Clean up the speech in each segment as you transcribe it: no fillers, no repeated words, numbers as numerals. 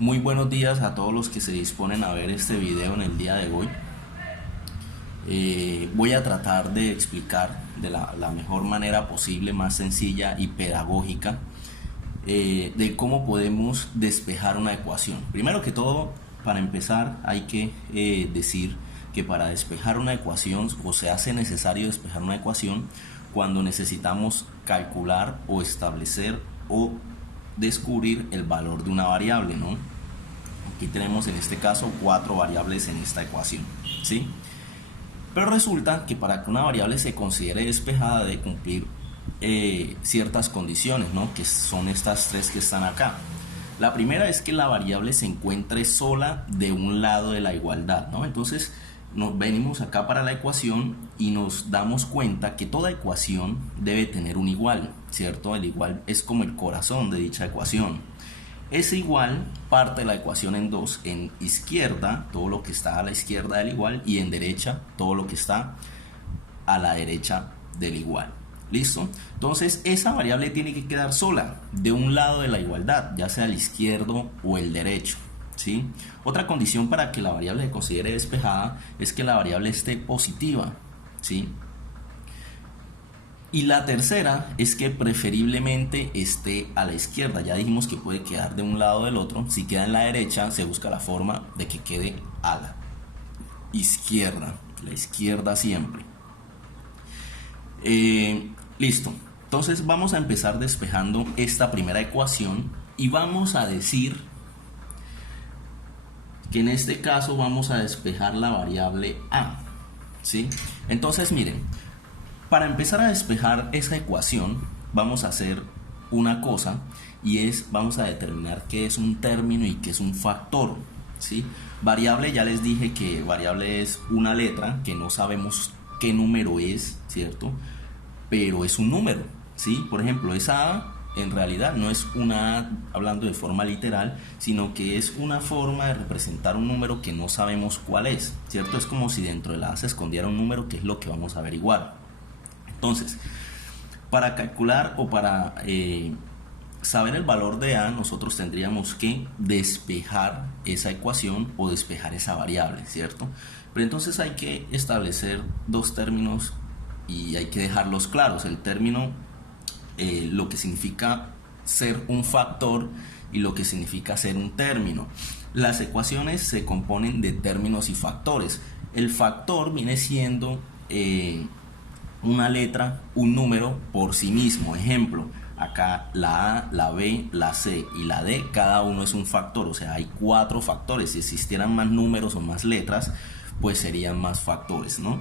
Muy buenos días a todos los que se disponen a ver este video en el día de hoy. Voy a tratar de explicar de la mejor manera posible, más sencilla y pedagógica, de cómo podemos despejar una ecuación. Primero que todo, para empezar, hay que decir que para despejar una ecuación, o se hace necesario despejar una ecuación cuando necesitamos calcular o establecer o descubrir el valor de una variable, ¿no? Aquí tenemos en este caso 4 variables en esta ecuación, ¿sí? Pero resulta que para que una variable se considere despejada debe cumplir ciertas condiciones, ¿no? Que son estas 3 que están acá. La primera es que la variable se encuentre sola de un lado de la igualdad, ¿no? Entonces nos venimos acá para la ecuación y nos damos cuenta que toda ecuación debe tener un igual, ¿cierto? El igual es como el corazón de dicha ecuación. Ese igual parte la ecuación en dos: en izquierda, todo lo que está a la izquierda del igual, y en derecha, todo lo que está a la derecha del igual. ¿Listo? Entonces esa variable tiene que quedar sola de un lado de la igualdad, ya sea el izquierdo o el derecho, ¿sí? Otra condición para que la variable se considere despejada es que la variable esté positiva, ¿sí? Y la tercera es que preferiblemente esté a la izquierda. Ya dijimos que puede quedar de un lado o del otro. Si queda en la derecha, se busca la forma de que quede a la izquierda siempre. Listo. Entonces vamos a empezar despejando esta primera ecuación y vamos a decir que en este caso vamos a despejar la variable a, ¿sí? Entonces miren, para empezar a despejar esa ecuación vamos a hacer una cosa, y vamos a determinar qué es un término y qué es un factor, ¿sí? Variable, ya les dije que variable es una letra que no sabemos qué número es, ¿cierto? Pero es un número, ¿sí? Por ejemplo, esa A en realidad no es una A hablando de forma literal, sino que es una forma de representar un número que no sabemos cuál es, ¿cierto? Es como si dentro de la A se escondiera un número, que es lo que vamos a averiguar. Entonces, para calcular o para saber el valor de A, nosotros tendríamos que despejar esa ecuación o despejar esa variable, ¿cierto? Pero entonces hay que establecer dos términos y hay que dejarlos claros. El término, lo que significa ser un factor, y lo que significa ser un término. Las ecuaciones se componen de términos y factores. El factor viene siendo una letra, un número por sí mismo. Ejemplo, acá la A, la B, la C y la D, cada uno es un factor, o sea, hay 4 factores. Si existieran más números o más letras, pues serían más factores, ¿no?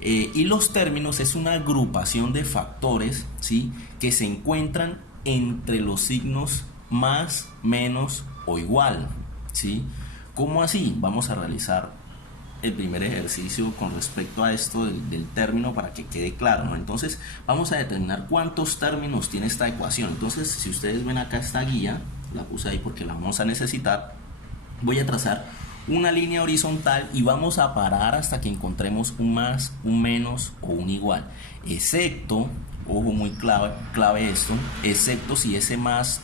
Y los términos es una agrupación de factores, ¿sí?, que se encuentran entre los signos más, menos o igual, ¿sí? ¿Cómo así? Vamos a realizar el primer ejercicio con respecto a esto del término para que quede claro, ¿no? Entonces vamos a determinar cuántos términos tiene esta ecuación. Entonces, si ustedes ven acá esta guía, la puse ahí porque la vamos a necesitar. Voy a trazar una línea horizontal y vamos a parar hasta que encontremos un más, un menos o un igual, excepto, ojo, muy clave esto, excepto si ese más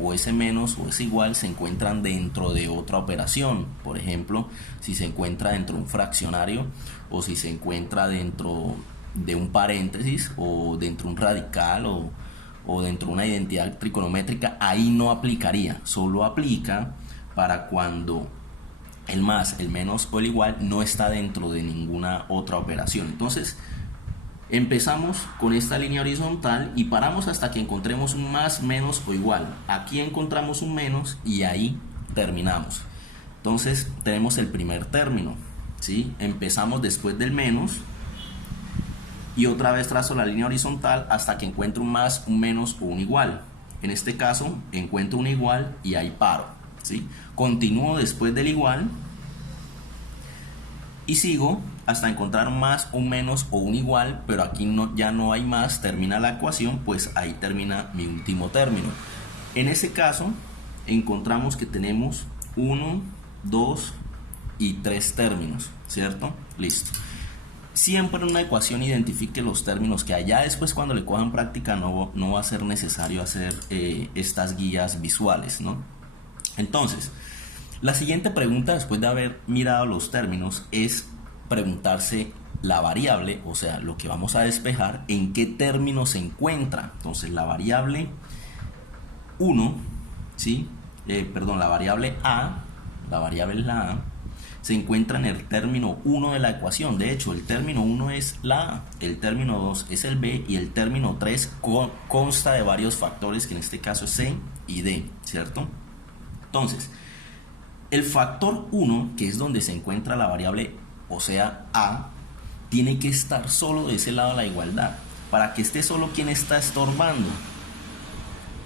o ese menos o ese igual se encuentran dentro de otra operación. Por ejemplo, si se encuentra dentro de un fraccionario, o si se encuentra dentro de un paréntesis, o dentro de un radical, o dentro de una identidad trigonométrica, ahí no aplicaría. Solo aplica para cuando el más, el menos o el igual no está dentro de ninguna otra operación. Entonces empezamos con esta línea horizontal y paramos hasta que encontremos un más, menos o igual. Aquí encontramos un menos y ahí terminamos. Entonces tenemos el primer término, ¿sí? Empezamos después del menos y otra vez trazo la línea horizontal hasta que encuentro un más, un menos o un igual. En este caso encuentro un igual y ahí paro, ¿sí? Continúo después del igual y sigo hasta encontrar un más, un menos o un igual, pero aquí ya no hay más, termina la ecuación, pues ahí termina mi último término. En este caso encontramos que tenemos 1, 2 y 3 términos, ¿cierto? Listo. Siempre en una ecuación identifique los términos que hay. Ya después, cuando le cojan práctica, no va a ser necesario hacer estas guías visuales, ¿no? Entonces, la siguiente pregunta después de haber mirado los términos es preguntarse la variable, o sea, lo que vamos a despejar, en qué término se encuentra. Entonces, la variable 1, ¿sí? La variable A, la variable es la A, se encuentra en el término 1 de la ecuación. De hecho, el término 1 es la A, el término 2 es el B y el término 3 consta de varios factores, que en este caso es C y D, ¿cierto? Entonces, el factor 1, que es donde se encuentra la variable, o sea, A, tiene que estar solo de ese lado de la igualdad. Para que esté solo, ¿quién está estorbando?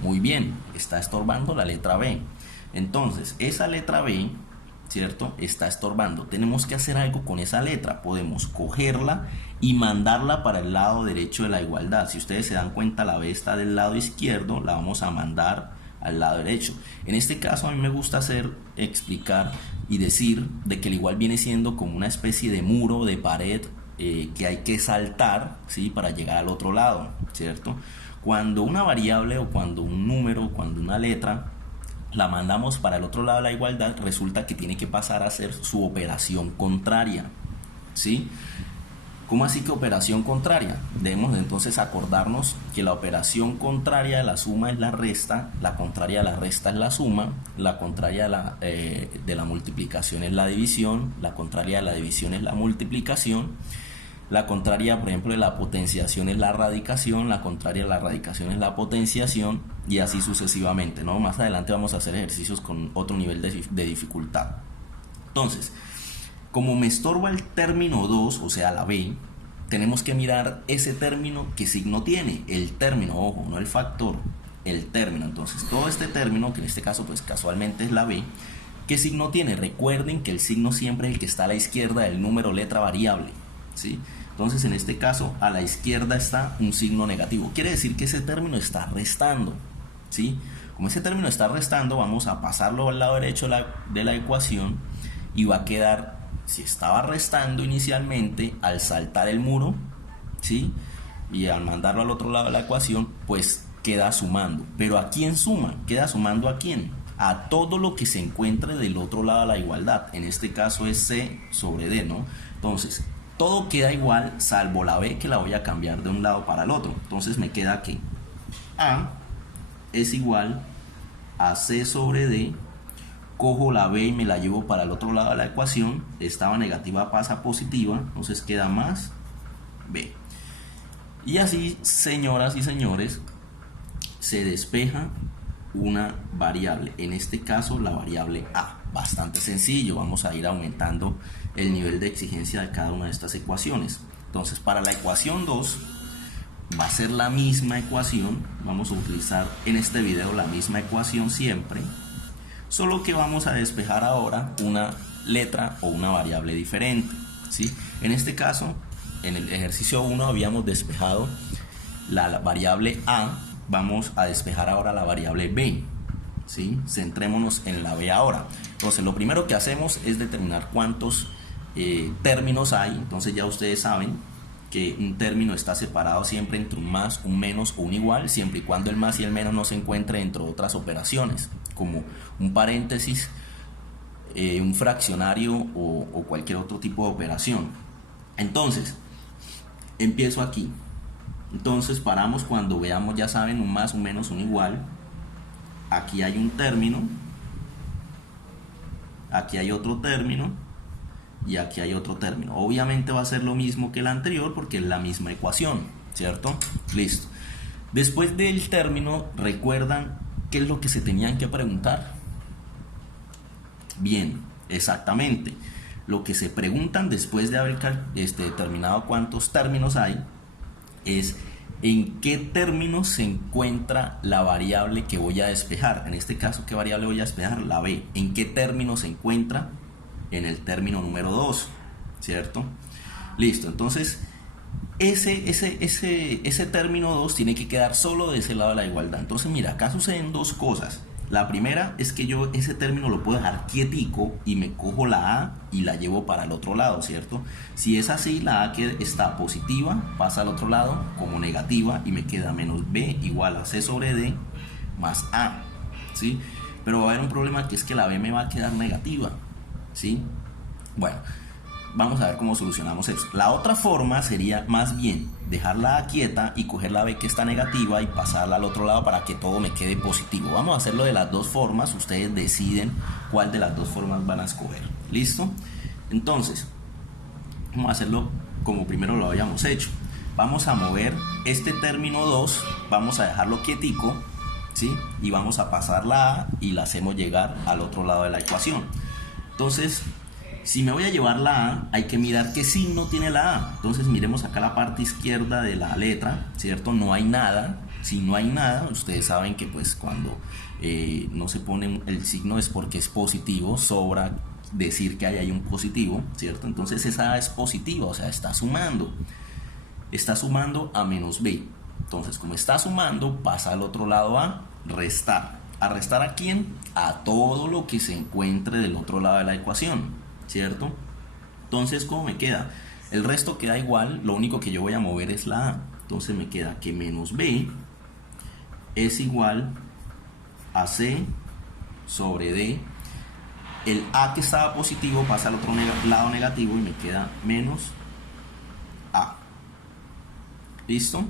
Muy bien, está estorbando la letra B. Entonces, esa letra B, ¿cierto?, está estorbando. Tenemos que hacer algo con esa letra. Podemos cogerla y mandarla para el lado derecho de la igualdad. Si ustedes se dan cuenta, la B está del lado izquierdo, la vamos a mandar al lado derecho. En este caso, a mí me gusta explicar y decir de que el igual viene siendo como una especie de muro, de pared, que hay que saltar, ¿sí?, para llegar al otro lado, ¿cierto? Cuando una variable o cuando un número, cuando una letra la mandamos para el otro lado de la igualdad, resulta que tiene que pasar a ser su operación contraria, ¿sí? ¿Cómo así que operación contraria? Debemos entonces acordarnos que la operación contraria de la suma es la resta, la contraria de la resta es la suma, la contraria de la multiplicación es la división, la contraria de la división es la multiplicación, la contraria, por ejemplo, de la potenciación es la radicación, la contraria de la radicación es la potenciación, y así sucesivamente, ¿no? Más adelante vamos a hacer ejercicios con otro nivel de dificultad. Entonces, como me estorba el término 2, o sea, la B, tenemos que mirar ese término qué signo tiene. El término, ojo, no el factor, el término. Entonces, todo este término, que en este caso pues casualmente es la B, ¿qué signo tiene? Recuerden que el signo siempre es el que está a la izquierda del número, letra, variable, ¿sí? Entonces, en este caso, a la izquierda está un signo negativo. Quiere decir que ese término está restando, ¿sí? Como ese término está restando, vamos a pasarlo al lado derecho de la ecuación y va a quedar, si estaba restando inicialmente, al saltar el muro, ¿sí?, y al mandarlo al otro lado de la ecuación, pues queda sumando. ¿Pero a quién suma? ¿Queda sumando a quién? A todo lo que se encuentre del otro lado de la igualdad. En este caso es C sobre D, ¿no? Entonces, todo queda igual salvo la B, que la voy a cambiar de un lado para el otro. Entonces me queda que A es igual a C sobre D. Cojo la B y me la llevo para el otro lado de la ecuación. Estaba negativa, pasa a positiva, entonces queda más B. Y así, señoras y señores, se despeja una variable, en este caso la variable A. Bastante sencillo, vamos a ir aumentando el nivel de exigencia de cada una de estas ecuaciones. Entonces, para la ecuación 2 va a ser la misma ecuación, vamos a utilizar en este video la misma ecuación siempre, solo que vamos a despejar ahora una letra o una variable diferente, ¿sí? En este caso, en el ejercicio 1 habíamos despejado la variable A, vamos a despejar ahora la variable B, ¿sí? Centrémonos en la B ahora. Entonces, lo primero que hacemos es determinar cuántos términos hay. Entonces ya ustedes saben que un término está separado siempre entre un más, un menos o un igual, siempre y cuando el más y el menos no se encuentren dentro de otras operaciones, como un paréntesis, un fraccionario o cualquier otro tipo de operación. Entonces, empiezo aquí. Entonces paramos cuando veamos, ya saben, un más, un menos, un igual. Aquí hay un término, aquí hay otro término y aquí hay otro término. Obviamente va a ser lo mismo que el anterior porque es la misma ecuación, ¿cierto? Listo. Después del término, ¿recuerdan qué es lo que se tenían que preguntar? Bien, exactamente. Lo que se preguntan después de haber determinado cuántos términos hay es en qué término se encuentra la variable que voy a despejar. En este caso, ¿qué variable voy a despejar? La B. ¿En qué término se encuentra? En el término número 2, ¿cierto? Listo, entonces ese término 2 tiene que quedar solo de ese lado de la igualdad. Entonces mira, acá suceden dos cosas. La primera es que yo ese término lo puedo dejar quietico y me cojo la A y la llevo para el otro lado, ¿cierto? Si es así, la A que está positiva pasa al otro lado como negativa y me queda menos B igual a C sobre D más A, ¿sí? pero va a haber un problema, que es que la b me va a quedar negativa, ¿sí? Bueno, vamos a ver cómo solucionamos eso. La otra forma sería más bien dejarla A quieta y coger la b que está negativa y pasarla al otro lado para que todo me quede positivo. Vamos a hacerlo de las dos formas, ustedes deciden cuál de las dos formas van a escoger. ¿Listo? Entonces, vamos a hacerlo como primero lo habíamos hecho. Vamos a mover este término 2, vamos a dejarlo quietico, ¿sí? Y vamos a pasar la A y la hacemos llegar al otro lado de la ecuación. Entonces, si me voy a llevar la A, hay que mirar qué signo tiene la A. Entonces miremos acá la parte izquierda de la letra, ¿cierto? No hay nada. Si no hay nada, ustedes saben que pues cuando no se pone el signo es porque es positivo, sobra decir que hay un positivo, ¿cierto? Entonces esa A es positiva, o sea, está sumando a menos B. Entonces, como está sumando, pasa al otro lado a restar. ¿A restar a quién? A todo lo que se encuentre del otro lado de la ecuación, ¿cierto? Entonces, ¿cómo me queda? El resto queda igual, lo único que yo voy a mover es la A. Entonces me queda que menos B es igual a C sobre D. El A que estaba positivo pasa al otro lado negativo y me queda menos A. ¿Listo?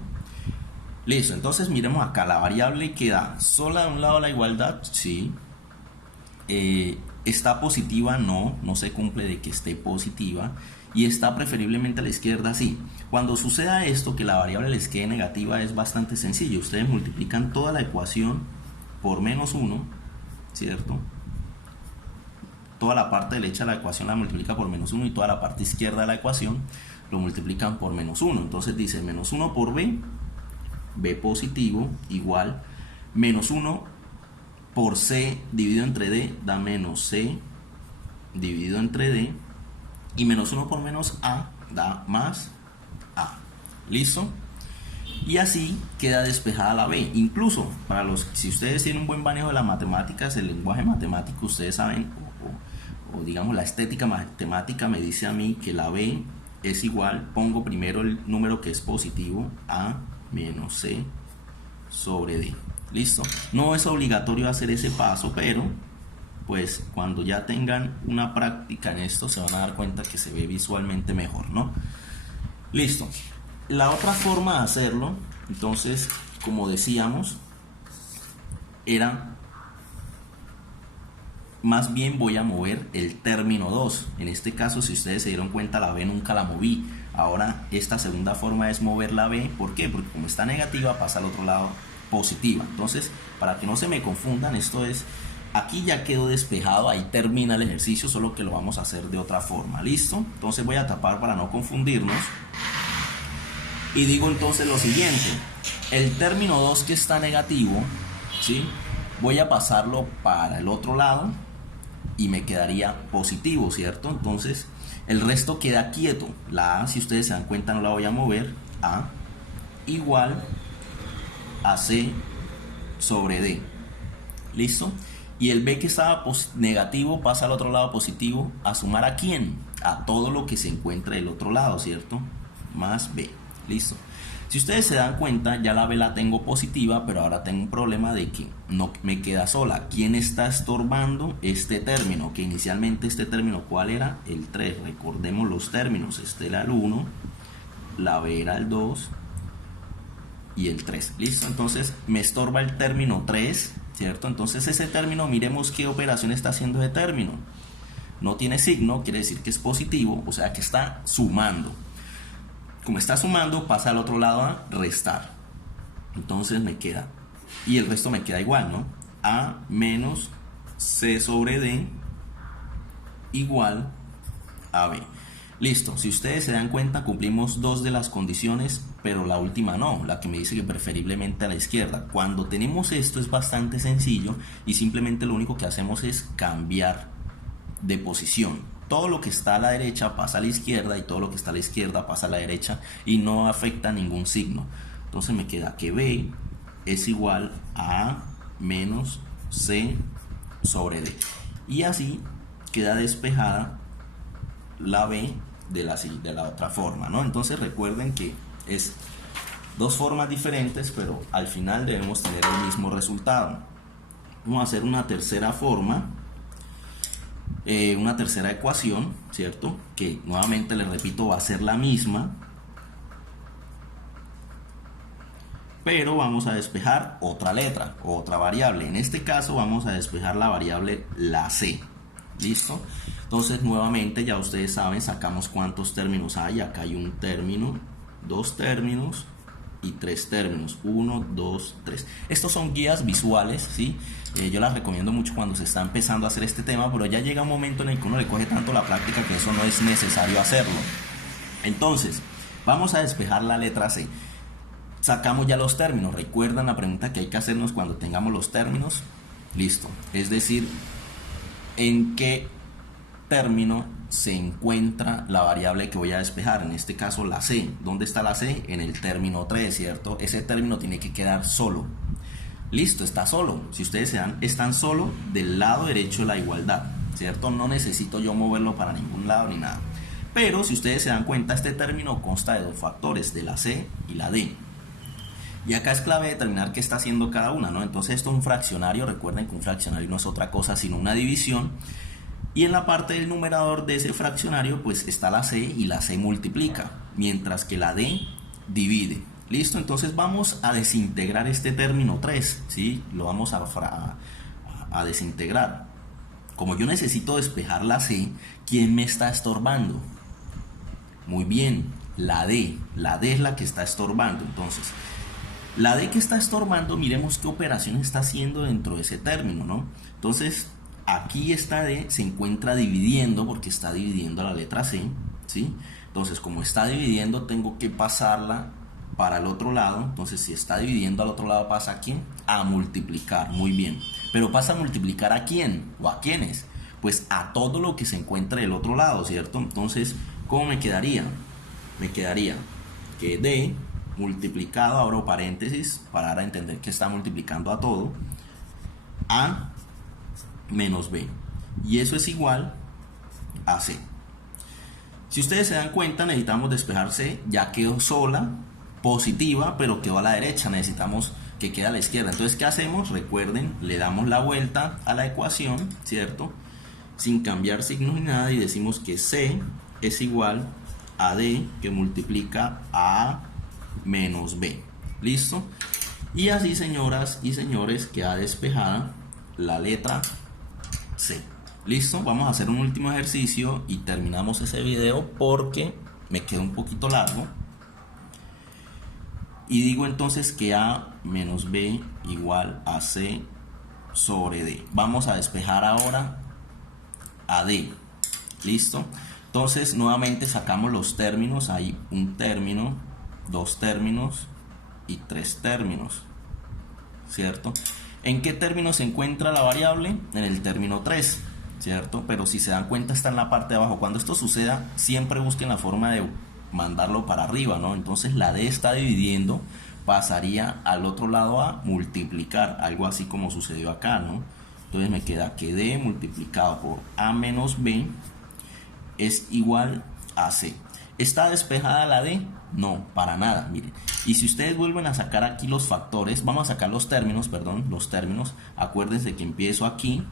Listo, entonces miremos acá, la variable queda sola de un lado la igualdad, sí. Está positiva, no se cumple de que esté positiva. Y está preferiblemente a la izquierda, sí. Cuando suceda esto, que la variable les quede negativa, es bastante sencillo. Ustedes multiplican toda la ecuación por menos 1, ¿cierto? Toda la parte derecha de la ecuación la multiplica por menos 1 y toda la parte izquierda de la ecuación lo multiplican por menos 1. Entonces dice menos 1 por B, B positivo, igual menos 1 por C dividido entre D da menos C dividido entre D, y menos 1 por menos A da más A. ¿Listo? Y así queda despejada la B. Incluso para si ustedes tienen un buen manejo de las matemáticas, el lenguaje matemático, ustedes saben, o digamos la estética matemática me dice a mí que la B es igual, pongo primero el número que es positivo, A menos C sobre D. ¿Listo? No es obligatorio hacer ese paso, pero pues cuando ya tengan una práctica en esto se van a dar cuenta que se ve visualmente mejor, ¿no? Listo. La otra forma de hacerlo, entonces, como decíamos, era más bien voy a mover el término 2. En este caso, si ustedes se dieron cuenta, la B nunca la moví. Ahora esta segunda forma es mover la B. ¿Por qué? Porque como está negativa, pasa al otro lado positiva. Entonces, para que no se me confundan, esto es, aquí ya quedó despejado, ahí termina el ejercicio, solo que lo vamos a hacer de otra forma. ¿Listo? Entonces voy a tapar para no confundirnos. Y digo entonces lo siguiente, el término 2 que está negativo, ¿sí? Voy a pasarlo para el otro lado y me quedaría positivo, ¿cierto? Entonces el resto queda quieto. La A, si ustedes se dan cuenta, no la voy a mover. A igual a C sobre D. ¿Listo? Y el B que estaba negativo pasa al otro lado positivo. ¿A sumar a quién? A todo lo que se encuentra del otro lado, ¿cierto? Más B. ¿Listo? Si ustedes se dan cuenta, ya la B la tengo positiva, pero ahora tengo un problema de que no me queda sola. ¿Quién está estorbando este término? Que inicialmente este término, ¿cuál era? El 3. Recordemos los términos. Este era el 1, la B era el 2 y el 3. ¿Listo? Entonces me estorba el término 3, ¿cierto? Entonces ese término, miremos qué operación está haciendo ese término. No tiene signo, quiere decir que es positivo, o sea que está sumando. Como está sumando, pasa al otro lado a restar. Entonces me queda, y el resto me queda igual, ¿no? A menos C sobre D igual a B. Listo, si ustedes se dan cuenta, cumplimos dos de las condiciones, pero la última no, la que me dice que preferiblemente a la izquierda. Cuando tenemos esto es bastante sencillo y simplemente lo único que hacemos es cambiar de posición. Todo lo que está a la derecha pasa a la izquierda y todo lo que está a la izquierda pasa a la derecha y no afecta ningún signo. Entonces me queda que B es igual a A menos C sobre D. Y así queda despejada la B de la otra forma, ¿no? Entonces recuerden que es dos formas diferentes, pero al final debemos tener el mismo resultado. Vamos a hacer una tercera forma, una tercera ecuación, ¿cierto? Que nuevamente les repito va a ser la misma, pero vamos a despejar otra letra, otra variable. En este caso vamos a despejar la variable la c. ¿Listo? Entonces nuevamente ya ustedes saben, sacamos cuántos términos hay. Acá hay un término, dos términos y tres términos. 1, 2, 3. Estos son guías visuales, ¿sí? Yo las recomiendo mucho cuando se está empezando a hacer este tema, pero ya llega un momento en el que uno le coge tanto la práctica que eso no es necesario hacerlo. Entonces, vamos a despejar la letra C. Sacamos ya los términos. ¿Recuerdan la pregunta que hay que hacernos cuando tengamos los términos? Listo. Es decir, ¿en qué término se encuentra la variable que voy a despejar? En este caso la C. ¿Dónde está la C? En el término 3, ¿cierto? Ese término tiene que quedar solo. Listo, está solo. Si ustedes se dan, están solo del lado derecho de la igualdad, ¿cierto? No necesito yo moverlo para ningún lado ni nada. Pero si ustedes se dan cuenta, este término consta de dos factores, de la C y la D. Y acá es clave determinar qué está haciendo cada una, ¿no? Entonces esto es un fraccionario. Recuerden que un fraccionario no es otra cosa sino una división. Y en la parte del numerador de ese fraccionario pues está la C, y la C multiplica, mientras que la D divide. ¿Listo? Entonces vamos a desintegrar este término 3, ¿sí? Lo vamos a desintegrar. Como yo necesito despejar la C, ¿quién me está estorbando? Muy bien, la D. La D es la que está estorbando. Entonces, la D que está estorbando, miremos qué operación está haciendo dentro de ese término, ¿no? Entonces, aquí esta D se encuentra dividiendo, porque está dividiendo la letra C, ¿sí? Entonces, como está dividiendo, tengo que pasarla para el otro lado. Entonces, si está dividiendo al otro lado, ¿pasa a quién? A multiplicar. Muy bien. Pero ¿pasa a multiplicar a quién? ¿O a quiénes? Pues a todo lo que se encuentre del otro lado, ¿cierto? Entonces, ¿cómo me quedaría? Me quedaría que D multiplicado, abro paréntesis para dar a entender que está multiplicando a todo, a menos B, y eso es igual a C. Si ustedes se dan cuenta, necesitamos despejar C. Ya quedó sola, positiva, pero quedó a la derecha. Necesitamos que quede a la izquierda. Entonces, ¿qué hacemos? Recuerden, le damos la vuelta a la ecuación, ¿cierto? Sin cambiar signos ni nada, y decimos que C es igual a D, que multiplica a menos B. ¿Listo? Y así, señoras y señores, queda despejada la letra C. ¿Listo? Vamos a hacer un último ejercicio y terminamos ese video porque me queda un poquito largo. Y digo entonces que A menos B igual a C sobre D. Vamos a despejar ahora a D. ¿Listo? Entonces nuevamente sacamos los términos. Hay un término, dos términos y tres términos, ¿cierto? ¿En qué término se encuentra la variable? En el término 3, ¿cierto? Pero si se dan cuenta, está en la parte de abajo. Cuando esto suceda, siempre busquen la forma de mandarlo para arriba, ¿no? Entonces la D está dividiendo, pasaría al otro lado a multiplicar, algo así como sucedió acá, ¿no? Entonces me queda que D multiplicado por A menos B es igual a C. ¿Está despejada la D? No, para nada, miren. Y si ustedes vuelven a sacar aquí los factores, vamos a sacar los términos, perdón, los términos. Acuérdense que empiezo aquí,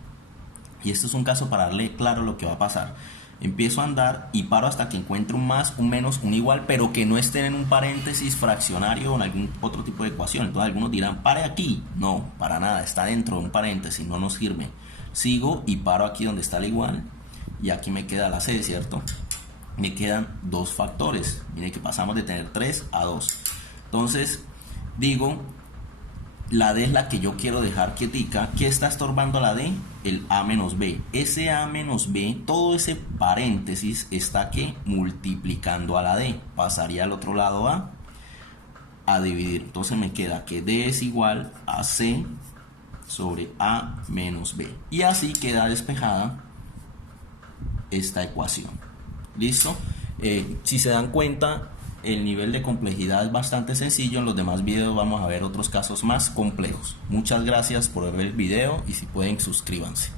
y esto es un caso para darle claro lo que va a pasar. Empiezo a andar y paro hasta que encuentre un más, un menos, un igual, pero que no estén en un paréntesis fraccionario o en algún otro tipo de ecuación. Entonces algunos dirán, pare aquí. No, para nada, está dentro de un paréntesis, no nos sirve. Sigo y paro aquí donde está el igual, y aquí me queda la C, ¿cierto? Me quedan dos factores. Miren que pasamos de tener 3 a 2. Entonces digo, la D es la que yo quiero dejar quietica. ¿Qué está estorbando a la D? El A menos B. Ese A menos B, todo ese paréntesis está que multiplicando a la D. Pasaría al otro lado a dividir. Entonces me queda que D es igual a C sobre A menos B. Y así queda despejada esta ecuación. ¿Listo? Si se dan cuenta, el nivel de complejidad es bastante sencillo. En los demás videos vamos a ver otros casos más complejos. Muchas gracias por ver el video, y si pueden, suscríbanse.